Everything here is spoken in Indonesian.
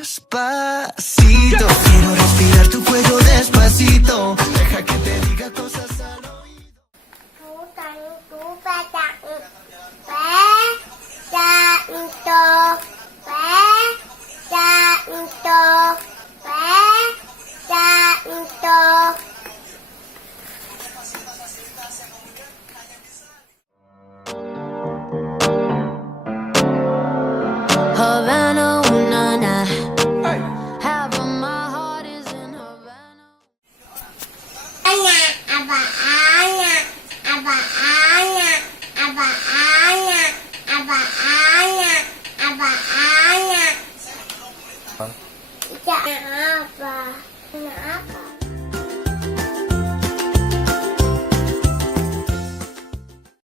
Despacito, quiero respirar tu cuello despacito. Deja que te diga cosas al oído. Havana, ooh, nah, nah. Half of my heart is in Havana. Kenapa?